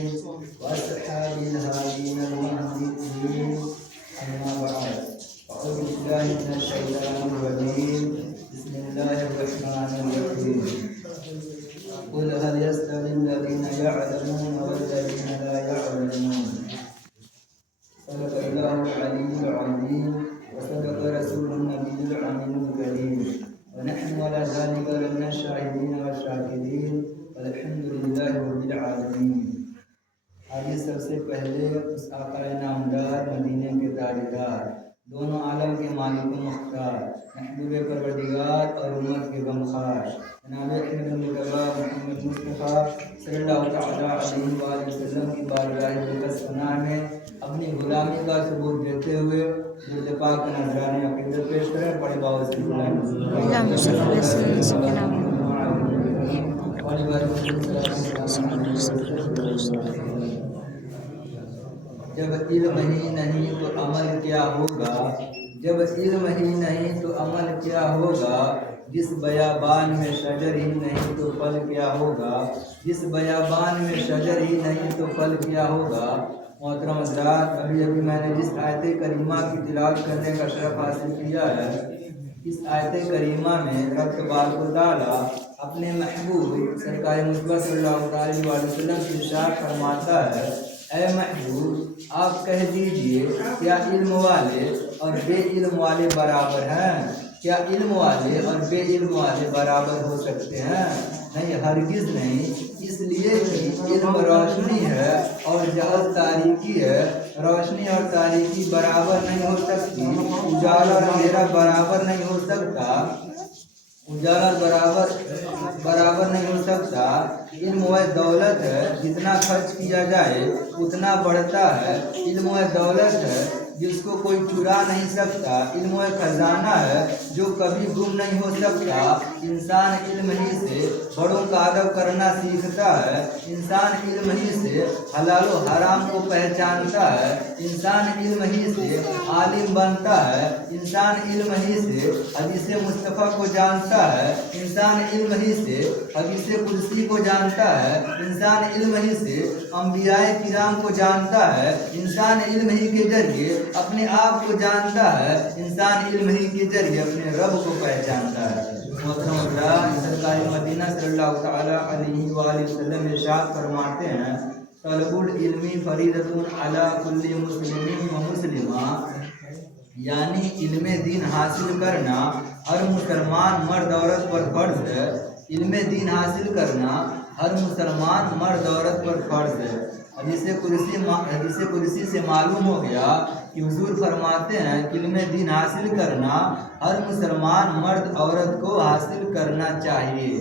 النبيين وأصحاب الهادين المهديين أما بعد أعوذ بالله من الشيطان الرجيم بسم الله الرحمن الرحيم قل هل يستوي الذين يعلمون والذين لا يعلمون صدق الله العلي العظيم وصدق رسول النبي الأمين الكريم ونحن على ذلك لمن الشاهدين والشاكرين والحمد لله رب العالمين. آئیے سب سے پہلے اس آقا نامدار مدینے کے تاجدار دونوں عالم کے مالک و مختار محبوب پروردگار اور امت کے غمخوار جناب احمد المصطفیٰ محمد مصطفیٰ صلی اللہ تعالیٰ علیہ وآلہ وسلم کی بارگاہ مقدس پناہ میں اپنی غلامی کا ثبوت دیتے ہوئے درود پاک کا نذرانہ عقیدت پیش کریں. پڑھے بابا سے جب علم ہی نہیں تو عمل کیا ہوگا، جب علم ہی نہیں تو عمل کیا ہوگا، جس بیابان میں شجر ہی نہیں تو پھل کیا ہوگا، جس بیابان میں شجر ہی نہیں تو پھل کیا ہوگا. محترم حضرات، ابھی میں نے جس آیت کریمہ کی تلاوت کرنے کا شرف حاصل کیا ہے، اس آیت کریمہ میں رب تبارک و تعالیٰ اپنے محبوب سرکار مصطفیٰ صلی اللہ علیہ وسلم کی ارشاد فرماتا ہے: اے محبوب، آپ کہہ دیجئے کیا علم والے اور بے علم والے برابر ہیں؟ کیا علم والے اور بے علم والے برابر ہو سکتے ہیں؟ نہیں، ہرگز نہیں. اس لیے کہ علم روشنی ہے اور جہل تاریکی ہے. روشنی اور تاریکی برابر نہیں ہو سکتی، اجالا اور اندھیرا برابر نہیں ہو سکتا، اجالا برابر نہیں ہو سکتا. علم و دولت ہے، جتنا خرچ کیا جائے اتنا بڑھتا ہے. علم و دولت ہے جس کو کوئی چرا نہیں سکتا. علم و خزانہ ہے جو کبھی گم نہیں ہو سکتا. انسان علم ہی سے بڑوں کا ادب کرنا سیکھتا ہے. انسان علم ہی سے حلال و حرام کو پہچانتا ہے. انسان علم ہی سے عالم بنتا ہے. انسان علم ہی سے حدیث مصطفیٰ کو جانتا ہے. انسان علم ہی سے حدیث قدسی کو جانتا ہے. انسان علم ہی سے انبیاء کرام کو جانتا ہے. انسان علم ہی کے ذریعے اپنے آپ کو جانتا ہے. انسان علم ہی کے ذریعے اپنے رب کو پہچانتا ہے. محترم حضرات، سرکار مدینہ صلی اللہ تعالیٰ علیہ وآلہ وسلم ارشاد فرماتے ہیں: طلب العلم فریضۃ علی کل مسلم و مسلمہ، یعنی علم دین حاصل کرنا ہر مسلمان مرد عورت پر فرض ہے. علم دین حاصل کرنا ہر مسلمان مرد عورت پر فرض ہے. حدیث قدسی سے معلوم ہو گیا کہ حضور فرماتے ہیں کہ علم دین حاصل کرنا ہر مسلمان مرد عورت کو حاصل کرنا چاہیے.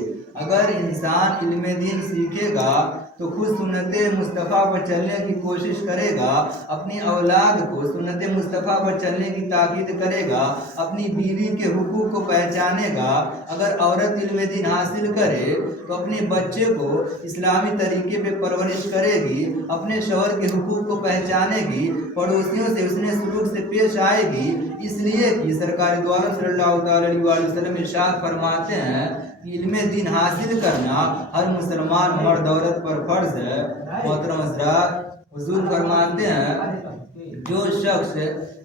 اگر انسان علم دین سیکھے گا تو خود سنت مصطفیٰ پر چلنے کی کوشش کرے گا، اپنی اولاد کو سنت مصطفیٰ پر چلنے کی تاکید کرے گا، اپنی بیوی کے حقوق کو پہچانے گا. اگر عورت علم دین حاصل کرے تو اپنے بچے کو اسلامی طریقے پہ پرورش کرے گی، اپنے شوہر کے حقوق کو پہچانے گی، پڑوسیوں سے حسن سلوک سے پیش آئے گی. اس لیے کہ سرکار دو عالم صلی اللہ علیہ وسلم ارشاد فرماتے ہیں کہ علم دین حاصل کرنا ہر مسلمان مرد عورت پر فرض ہے. محترم حضرات، حضور فرماتے ہیں جو شخص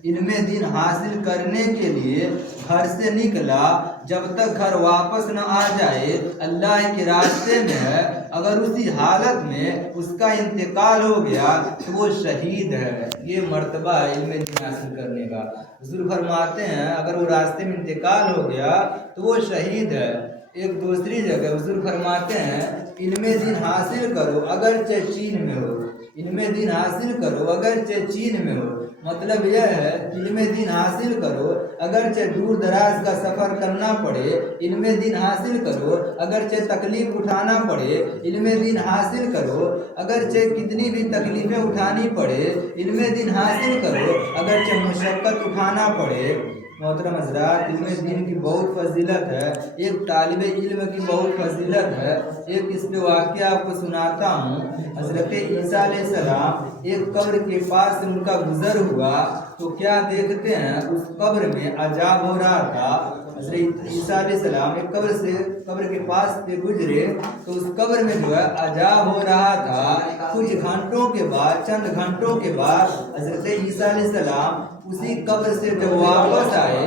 علم دین حاصل کرنے کے لیے گھر سے نکلا، جب تک گھر واپس نہ آ جائے اللہ کے راستے میں ہے، اگر اسی حالت میں اس کا انتقال ہو گیا تو وہ شہید ہے. یہ مرتبہ ہے علم دین حاصل کرنے کا. حضور فرماتے ہیں اگر وہ راستے میں انتقال ہو گیا تو وہ شہید ہے. ایک دوسری جگہ حضور فرماتے ہیں علم دین حاصل کرو اگرچہ چین میں ہو. علم دین حاصل کرو اگرچہ چین میں ہو. مطلب یہ ہے کہ علم دین حاصل کرو اگرچہ دور دراز کا سفر کرنا پڑے. علم دین حاصل کرو اگرچہ تکلیف اٹھانا پڑے. علم دین حاصل کرو اگرچہ کتنی بھی تکلیفیں اٹھانی پڑے. علم دین حاصل کرو اگرچہ مشقت اٹھانا پڑے. محترم حضرات، علم دین کی بہت فضیلت ہے. ایک طالب علم کی بہت فضیلت ہے. ایک اس پہ واقعہ آپ کو سناتا ہوں. حضرت عیسیٰ علیہ السلام ایک قبر کے پاس سے ان کا گزر ہوا تو کیا دیکھتے ہیں اس قبر میں عذاب ہو رہا تھا. حضرت عیسیٰ علیہ السلام ایک قبر سے قبر کے پاس سے گزرے تو اس قبر میں جو ہے عذاب ہو رہا تھا۔ کچھ گھنٹوں کے بعد، چند گھنٹوں کے بعد حضرت عیسیٰ علیہ السلام اسی قبر سے جب واپس آئے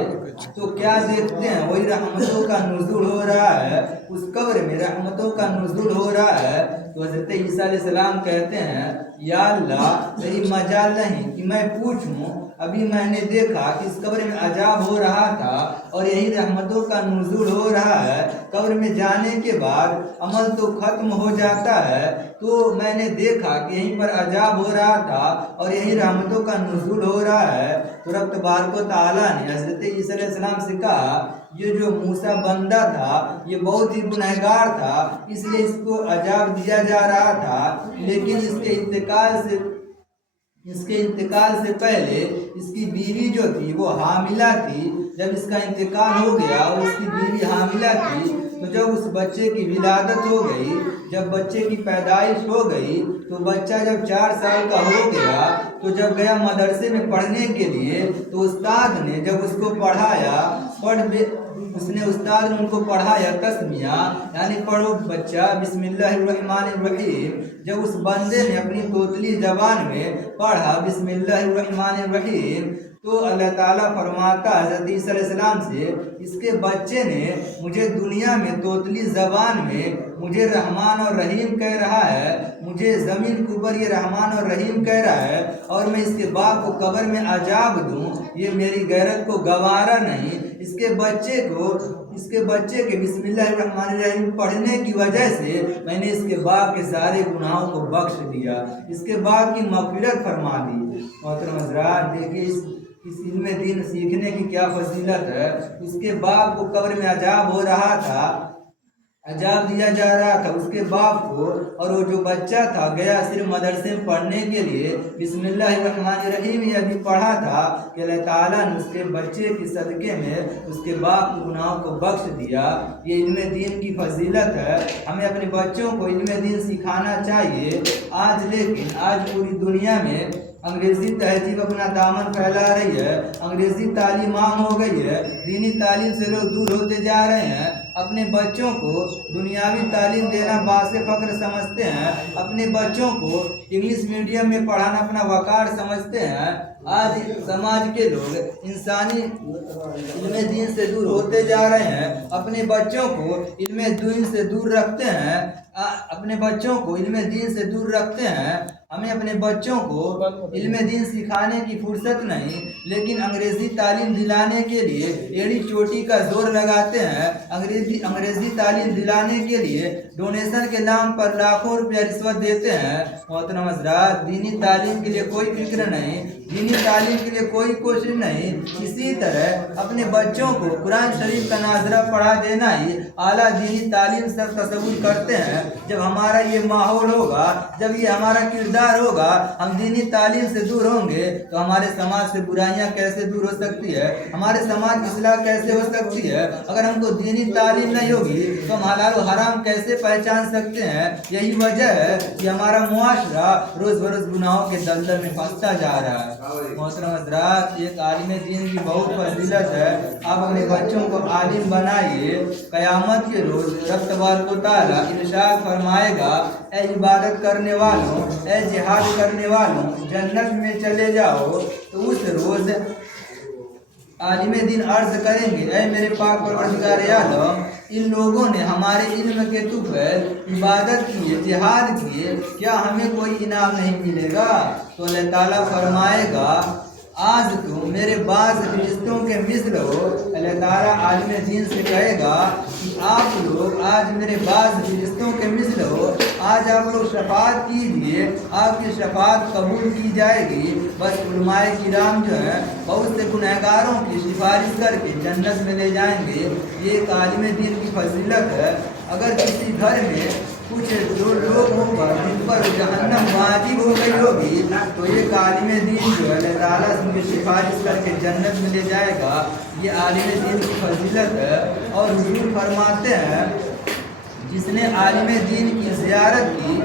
تو کیا دیکھتے ہیں؟ وہی رحمتوں کا نزول ہو رہا ہے، اس قبر میں رحمتوں کا نزول ہو رہا ہے۔ تو حضرت عیسیٰ علیہ السلام کہتے ہیں یا اللہ میری مجال نہیں کہ میں پوچھوں، ابھی میں نے دیکھا کہ اس قبر میں عذاب ہو رہا تھا اور یہی رحمتوں کا نزول ہو رہا ہے۔ قبر میں جانے کے بعد عمل تو ختم ہو جاتا ہے، تو میں نے دیکھا کہ یہیں پر عذاب ہو رہا تھا اور یہی رحمتوں کا نزول ہو رہا ہے۔ تو رب تبارک و تعالیٰ نے حضرت عیسیٰ علیہ السلام سے کہا یہ جو موسیٰ بندہ تھا یہ بہت ہی گنہگار تھا، اس لیے اس کو عذاب دیا جا رہا تھا، لیکن اس کے انتقال سے پہلے اس کی بیوی جو تھی وہ حاملہ تھی۔ جب اس کا انتقال ہو گیا اور اس کی بیوی حاملہ تھی تو جب اس بچے کی ولادت ہو گئی، جب بچے کی پیدائش ہو گئی تو بچہ جب 4 سال کا ہو گیا تو جب گیا مدرسے میں پڑھنے کے لیے تو استاد نے جب اس کو پڑھایا، استاد نے ان کو پڑھایا تسمیہ یعنی پڑھو بچہ بسم اللہ الرحمن الرحیم۔ جب اس بندے نے اپنی توتلی زبان میں پڑھا بسم اللہ الرحمن الرحیم تو اللہ تعالیٰ فرماتا حضرت عیسیٰ علیہ السلام سے اس کے بچے نے مجھے دنیا میں توتلی زبان میں مجھے رحمان اور رحیم کہہ رہا ہے، مجھے زمین کے اوپر یہ رحمان اور رحیم کہہ رہا ہے اور میں اس کے باپ کو قبر میں عذاب دوں، یہ میری غیرت کو گوارا نہیں۔ اس کے بچے کے بسم اللہ الرحمن الرحیم پڑھنے کی وجہ سے میں نے اس کے باپ کے سارے گناہوں کو بخش دیا، اس کے باپ کی مغفرت فرما دی۔ محترم حضرات دیکھیے اس علم دین سیکھنے کی کیا فضیلت ہے۔ اس کے باپ کو قبر میں عذاب ہو رہا تھا، عذاب دیا جا رہا تھا اس کے باپ کو، اور وہ جو بچہ تھا گیا صرف مدرسے میں پڑھنے کے لیے بسم اللہ الرحمن الرحیم یہ ابھی پڑھا تھا کہ اللہ تعالیٰ نے اس کے بچے کی صدقے میں اس کے باپ کے گناہوں کو بخش دیا۔ یہ علم دین کی فضیلت ہے، ہمیں اپنے بچوں کو علم دین سکھانا چاہیے۔ لیکن آج پوری دنیا میں انگریزی تہذیب اپنا دامن پھیلا رہی ہے، انگریزی تعلیم عام ہو گئی ہے، دینی تعلیم سے لوگ دور ہوتے جا رہے ہیں، اپنے بچوں کو دنیاوی تعلیم دینا باعث فخر سمجھتے ہیں، اپنے بچوں کو انگلش میڈیم میں پڑھانا اپنا وقار سمجھتے ہیں۔ آج سماج کے لوگ انسانی علم دین سے دور ہوتے جا رہے ہیں، اپنے بچوں کو علم دین سے دور رکھتے ہیں، ہمیں اپنے بچوں کو علم دین سکھانے کی فرصت نہیں، لیکن انگریزی تعلیم دلانے کے لیے ایڑی چوٹی کا زور لگاتے ہیں۔ انگریزی تعلیم دلانے کے لیے ڈونیشن کے نام پر لاکھوں روپیہ رشوت دیتے ہیں۔ محترم حضرات دینی تعلیم کے لیے کوئی فکر نہیں، دینی تعلیم کے لیے کوئی کوشش نہیں۔ اسی طرح اپنے بچوں کو قرآن شریف کا ناظرہ پڑھا دینا ہی اعلیٰ دینی تعلیم سے تصور کرتے ہیں۔ جب ہمارا یہ ماحول ہوگا، جب یہ ہمارا کردار ہوگا، ہم دینی تعلیم سے دور ہوں گے تو ہمارے سماج سے برائیاں کیسے دور ہو سکتی ہے، ہمارے سماج کی اصلاح کیسے ہو سکتی ہے؟ اگر ہم کو دینی تعلیم نہیں ہوگی تو ہم حلال و حرام کیسے پہچان سکتے ہیں؟ یہی وجہ ہے کہ ہمارا معاشرہ روز بروز گناہوں کے دلدل میں پھنستا جا رہا ہے۔ محترم حضرات ایک عالم دین کی بہت فضیلت ہے، آپ اپنے بچوں کو عالم بنائیے، قیامت کے روز رب تبارک و تعالیٰ ارشاد فرمائے گا اے عبادت کرنے والوں، اے جہاد کرنے والوں جنت میں چلے جاؤ۔ تو اس روز عالم دین عرض کریں گے اے میرے پاک پروردگار عالم، ان لوگوں نے ہمارے علم کے طور عبادت کی، جہاد کیے، کیا ہمیں کوئی انعام نہیں ملے گا؟ تو اللہ تعالیٰ فرمائے گا آج تم میرے بعض فرشتوں کے مثل ہو۔ اللہ تعالیٰ عالم دین سے کہے گا کہ آپ لوگ آج میرے بعض فرشتوں کے مثل ہو، آج آپ لوگ شفاعت کیجیے، آپ کی شفاعت قبول کی جائے گی۔ بس علماء کرام جو ہیں بہت سے گنہگاروں کی سفارش کر کے جنت میں لے جائیں گے۔ یہ ایک عالم دین کی فضیلت ہے۔ اگر کسی گھر میں کچھ جو لوگ ہوں گے جن پر جہنم واجب ہو گئی ہوگی تو یہ عالم دین جو ہے اللہ تعالیٰ ان کی سفارش کر کے جنت میں لے جائے گا۔ یہ عالم دین کی فضیلت ہے۔ اور حضور فرماتے ہیں جس نے عالم دین کی زیارت کی،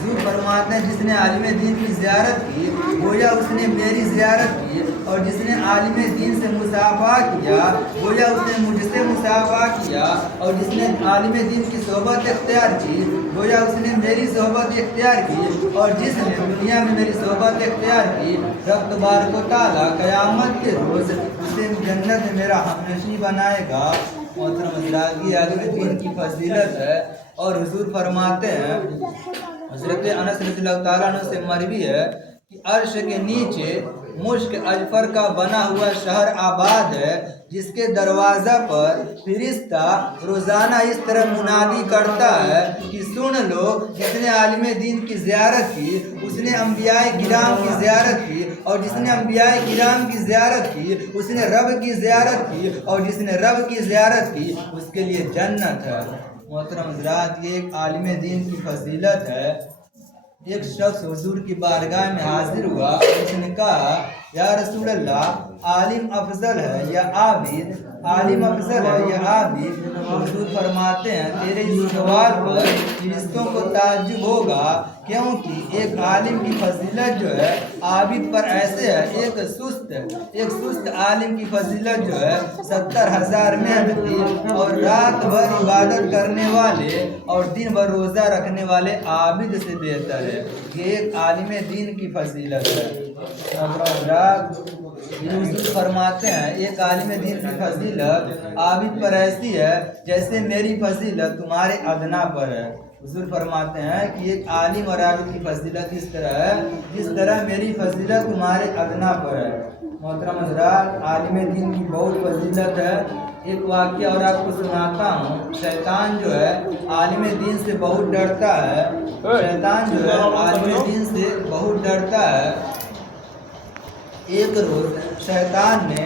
حضور فرماتے ہیں جس نے عالم دین کی زیارت کی گویا اس نے میری زیارت کی، اور جس نے عالم دین سے مصافحہ کیا گویا اس نے مجھ سے مصافحہ کیا، اور جس نے عالم دین کی صحبت اختیار کی گویا اس نے میری صحبت اختیار کی، اور جس نے دنیا میں میری صحبت اختیار کی رب تبارک و تعالیٰ قیامت کے روز اسے جنت میں میرا ہمنشین بنائے گا۔ محترم حضرات، یہ عالم دین کی فضیلت ہے، اور حضور فرماتے ہیں حضرت انس رضی اللہ تعالیٰ عنہ سے مروی ہے کہ عرش کے نیچے مشک اجفر کا بنا ہوا شہر آباد ہے، جس کے دروازہ پر فرشتہ روزانہ اس طرح منادی کرتا ہے کہ سن لو، جس نے عالم دین کی زیارت کی اس نے انبیاء کرام کی زیارت کی، اور جس نے انبیاء کرام کی زیارت کی اس نے رب کی زیارت کی، اور جس نے رب کی زیارت کی اس کے لیے جنت ہے۔ محترم حضرات، یہ ایک عالم دین کی فضیلت ہے۔ ایک شخص حضور کی بارگاہ میں حاضر ہوا اور اس نے کہا یا رسول اللہ، عالم افضل ہے یا عابد؟ عالم افضل ہے یا عابد؟ حضور فرماتے ہیں تیرے اس سوال پر فرشتوں کو تعجب ہوگا، کیونکہ ایک عالم کی فضیلت جو ہے عابد پر ایسے ہے، ایک سست عالم کی فضیلت جو ہے 70,000 محنتی اور رات بھر عبادت کرنے والے اور دن بھر روزہ رکھنے والے عابد سے بہتر ہے۔ یہ ایک عالم دین کی فضیلت ہے۔ حضور فرماتے ہیں ایک عالم دین کی فضیلت عابد پر ایسی ہے جیسے میری فضیلت تمہارے ادنا پر ہے۔ حضور فرماتے ہیں کہ ایک عالم اور عابد کی فضیلت اس طرح ہے جس طرح میری فضیلت تمہارے ادنا پر ہے۔ محترم حضرات، عالم دین کی بہت فضیلت ہے۔ ایک واقعہ اور آپ کو سناتا ہوں۔ شیطان جو ہے عالم دین سے بہت ڈرتا ہے۔ ایک روز شیطان نے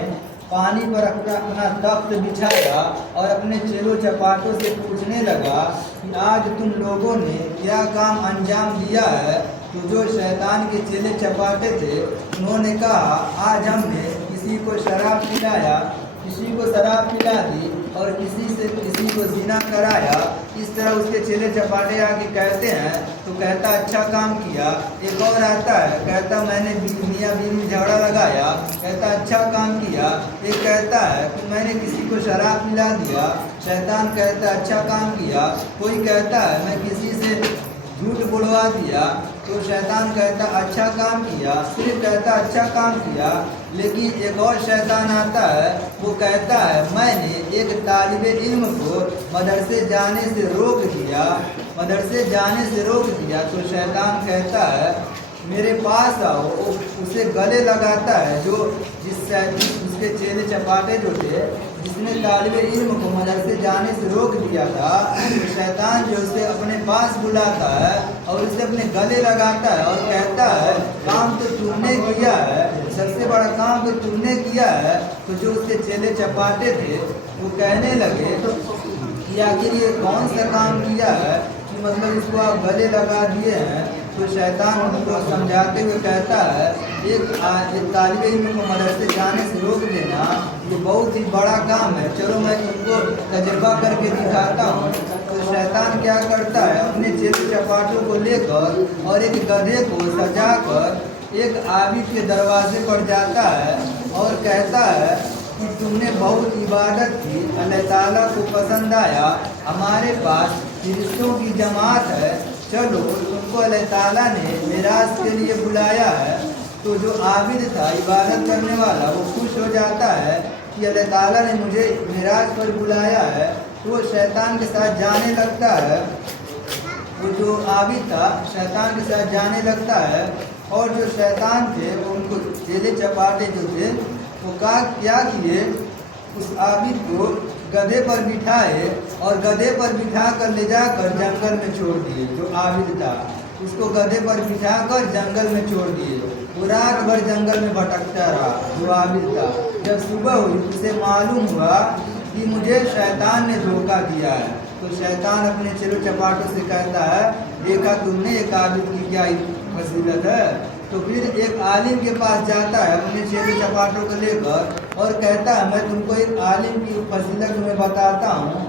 پانی پر اپنا تخت بچھایا اور اپنے چیلوں چپاٹوں سے پوچھنے لگا کہ آج تم لوگوں نے کیا کام انجام دیا ہے؟ تو جو شیطان کے چیلے چپاٹے تھے انہوں نے کہا آج ہم نے کسی کو شراب پلایا، کسی کو شراب پلا دی اور کسی کو زنا کرایا۔ اس طرح اس کے چیلے چپاٹے آ کے کہتے ہیں تو کہتا اچھا کام کیا۔ ایک اور آتا ہے کہتا میں نے میاں بیوی میں جھگڑا لگایا، کہتا اچھا کام کیا۔ ایک کہتا ہے کہ میں نے کسی کو شراب پلا دیا، شیطان کہتا اچھا کام کیا۔ کوئی کہتا ہے میں کسی سے جھوٹ بڑھوا دیا، تو شیطان کہتا اچھا کام کیا، صرف کہتا اچھا کام کیا۔ لیکن ایک اور شیطان آتا ہے، وہ کہتا ہے میں نے ایک طالب علم کو مدرسے جانے سے روک دیا، تو شیطان کہتا ہے میرے پاس آؤ۔ اسے گلے لگاتا ہے جو اس کے چیلے چپاٹے جو تھے، جس نے طالب علم کو مدرسے جانے سے روک دیا تھا، تو شیطان جو اسے اپنے پاس بلاتا ہے اور اسے اپنے گلے لگاتا ہے اور کہتا ہے کام تو تم نے کیا ہے، سب سے بڑا کام تو تم نے کیا ہے۔ تو جو اس کے چیلے چپاٹے تھے وہ کہنے لگے کہ آخر یہ کون سا کام کیا ہے کہ مطلب اس کو آپ گلے لگا دیے ہیں؟ تو شیطان ان کو سمجھاتے ہوئے کہتا ہے ایک طالب علم کو مدرسے جانے سے روک دینا یہ بہت ہی بڑا کام ہے، چلو میں تم کو تجربہ کر کے دکھاتا ہوں۔ تو شیطان کیا کرتا ہے اپنے چیلے چپاٹوں کو لے کر اور ایک گدھے کو سجا کر ایک عابد کے دروازے پر جاتا ہے اور کہتا ہے کہ تم نے بہت عبادت کی، اللہ تعالیٰ کو پسند آیا، ہمارے پاس فرشتوں کی جماعت ہے، چلو تم کو اللہ تعالیٰ نے معراج کے لیے بلایا ہے۔ تو جو عابد تھا عبادت کرنے والا وہ خوش ہو جاتا ہے کہ اللہ تعالیٰ نے مجھے معراج پر بلایا ہے، تو وہ شیطان کے ساتھ جانے لگتا ہے۔ وہ جو عابد تھا شیطان کے ساتھ جانے لگتا ہے، اور جو شیطان تھے وہ ان کو چیلے چپاٹے جو تھے وہ کیا کیے، اس عابد کو گدھے پر بٹھائے اور گدھے پر بٹھا کر لے جا کر جنگل میں چھوڑ دیے۔ جو عابد تھا اس کو گدھے پر بٹھا کر جنگل میں چھوڑ دیے، وہ رات بھر جنگل میں بھٹکتا رہا جو عابد تھا۔ جب صبح ہوئی اسے معلوم ہوا کہ مجھے شیطان نے دھوکہ دیا ہے، تو شیطان اپنے چیلوں چپاٹوں سے کہتا ہے دیکھا تم نے ایک عابد کی کیا فضیلت ہے۔ تو پھر ایک عالم کے پاس جاتا ہے اپنے چیلوں چپاٹوں کو لے کر اور کہتا ہے میں تم کو ایک عالم کی فضیلت میں بتاتا ہوں۔